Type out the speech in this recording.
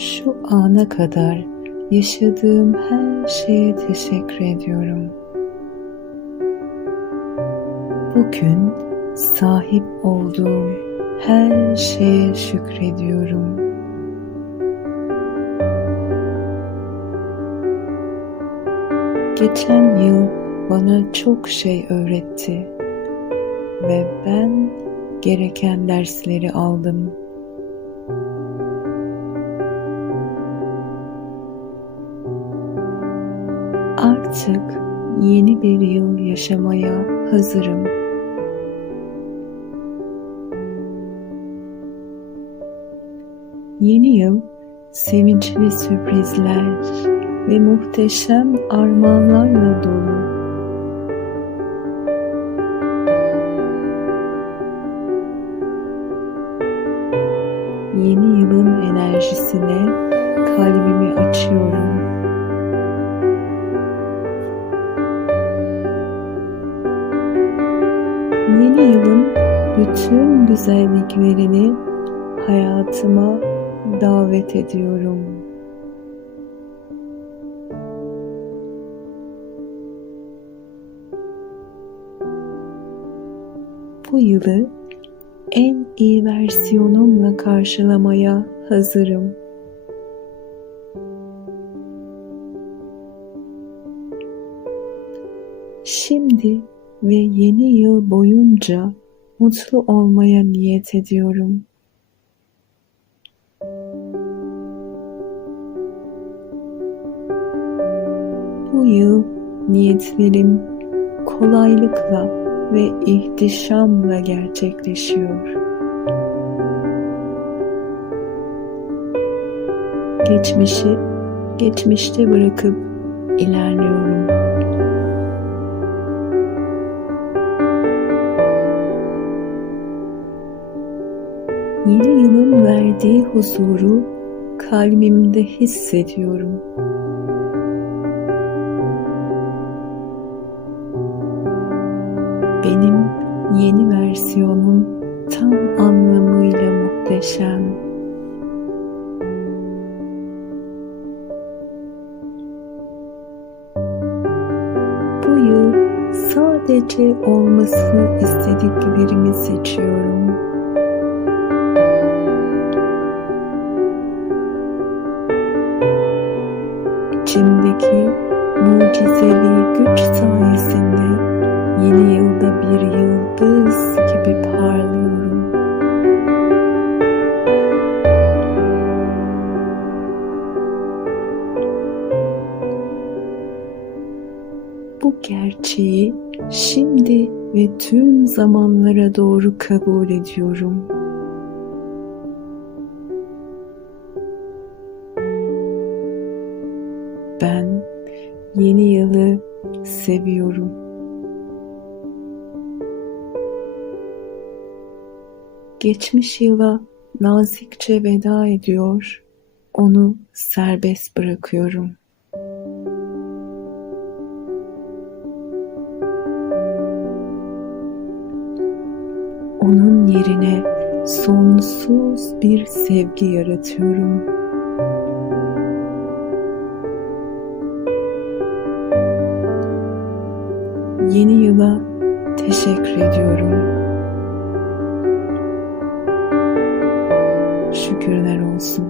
Şu ana kadar yaşadığım her şeye teşekkür ediyorum. Bugün sahip olduğum her şeye şükrediyorum. Geçen yıl bana çok şey öğretti ve ben gereken dersleri aldım. Artık yeni bir yıl yaşamaya hazırım. Yeni yıl sevinçli sürprizler ve muhteşem armağanlarla dolu. Yeni yılın enerjisine kalbimi açıyorum. Yeni yılın bütün güzelliklerini hayatıma davet ediyorum. Bu yılı en iyi versiyonumla karşılamaya hazırım. Şimdi ve yeni yıl boyunca mutlu olmaya niyet ediyorum. Bu yıl niyetlerim kolaylıkla ve ihtişamla gerçekleşiyor. Geçmişi geçmişte bırakıp ilerliyorum. Yılın verdiği huzuru kalbimde hissediyorum. Benim yeni versiyonum tam anlamıyla muhteşem. Bu yıl sadece olmasını istediklerimi seçiyorum. İçimdeki mucizevi güç sayesinde yeni yılda bir yıldız gibi parlıyorum. Bu gerçeği şimdi ve tüm zamanlara doğru kabul ediyorum. Ben yeni yılı seviyorum. Geçmiş yıla nazikçe veda ediyor, onu serbest bırakıyorum. Onun yerine sonsuz bir sevgi yaratıyorum. Yeni yıla teşekkür ediyorum. Şükürler olsun.